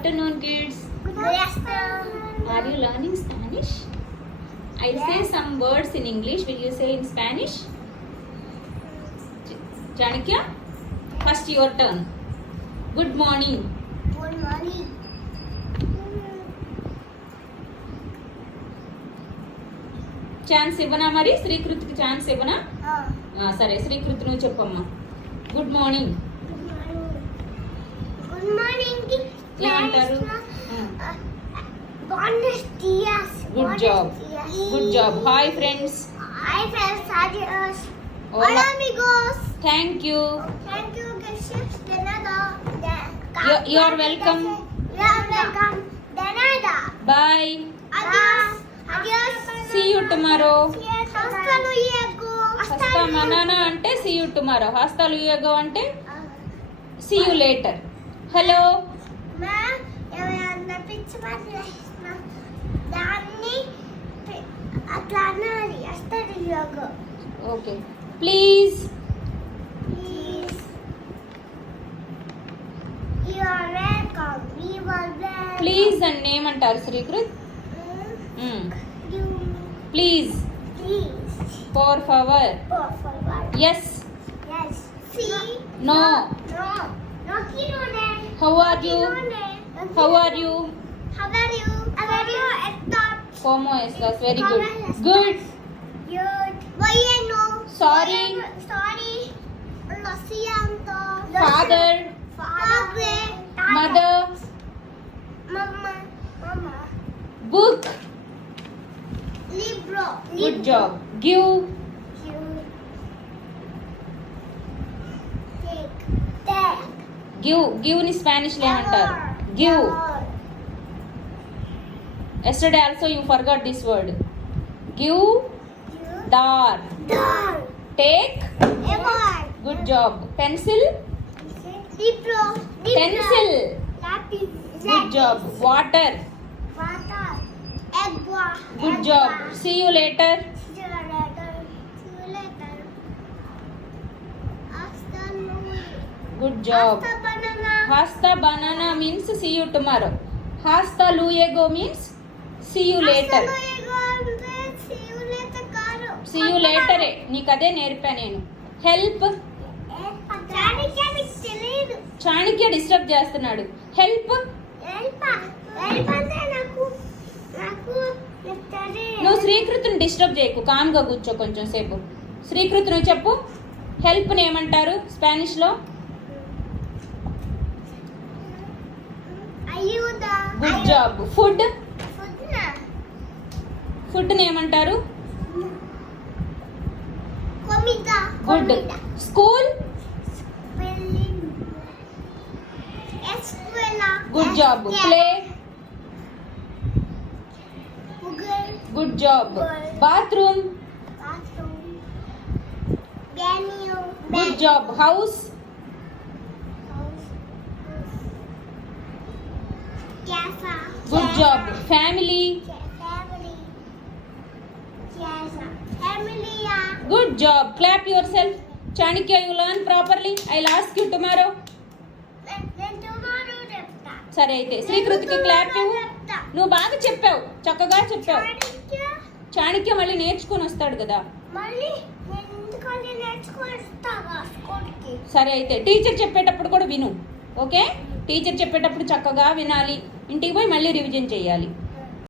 Good afternoon, kids. Good afternoon. Are you learning Spanish? I'll say some words in English. Will you say in Spanish? Janakya, first your turn. Good morning. Good morning. Chance ఇవ్వనా మరి శ్రీకృతికి ఛాన్స్ ఇవ్వనా సరే శ్రీకృతి నువ్వు చెప్పమ్మా good morning Good morning. ఏమంటారు Buenos días. Good job hi friends Hi friends. Adios. Hola. Hola amigos. Thank you Thank you. Gracias. De nada. You are welcome. You are welcome. De nada. Bye Adios. Adios. See you tomorrow Hasta luego. హస్తా మనానా అంటే see you tomorrow హస్తా లుయగో అంటే see you later hello మా ఎవరన్నా పిచ్చి మాట్లాడినా దాన్ని అట్లా అనాలి అస్తది యోగో okay please please you are welcome we are welcome please అని ఏమంటారు శ్రీకృత్ you please please for favour for favour yes yes సి నో no no కిరోనే how are you how are you how are you stop como estás very good good good bueno Sorry. sorry lo siento father father mother mama book libro good job give give ని స్పానిష్ లో ఏమంటారు give yesterday also you forgot this word give dar take good job pencil libro pencil lapis good job water water agua good job see you later see you later hasta luego good job hasta banana hasta banana means see you tomorrow hasta luego means see you later hasta luego అంటే see you later కాదు see you later నీకు అదే నేర్పా నేను హెల్ప్ చాణిక్య మీకు తెలియదు చాణక్య డిస్టర్బ్ చేస్తున్నాడు help help అంటే నాకు చెప్తానే నువ్వు శ్రీకృతిని డిస్టర్బ్ చేయకు కామ్గా కూర్చో కొంచెం సేపు శ్రీకృతి నువ్వు చెప్పు హెల్ప్ని ఏమంటారు స్పానిష్లో అయ్యూదా గుడ్ జాబ్ ఫుడ్ ఫుడ్నా ఫుడ్ని ఏమంటారు comida good school escuela good job play good job bathroom bathroom venue good job house casa good job family family casa familia good job clap your self Chanakya you learn properly I ask you tomorrow నేను tomorrow చెప్తా సరే అయితే శ్రీకృతికి క్లాప్ ఇవ్వు నువ్వు బాగా చెప్పావు చక్కగా చెప్పావు చాణక్య మళ్ళీ నేర్చుకొని వస్తాడు కదా మళ్ళీ నేను ఎందుకంటే నేర్చుకొస్తాగా స్కూల్కి సరే అయితే టీచర్ చెప్పేటప్పుడు కూడా విను ఓకే టీచర్ చెప్పేటప్పుడు చక్కగా వినాలి ఇంటికి పోయి మళ్ళీ రివిజన్ చేయాలి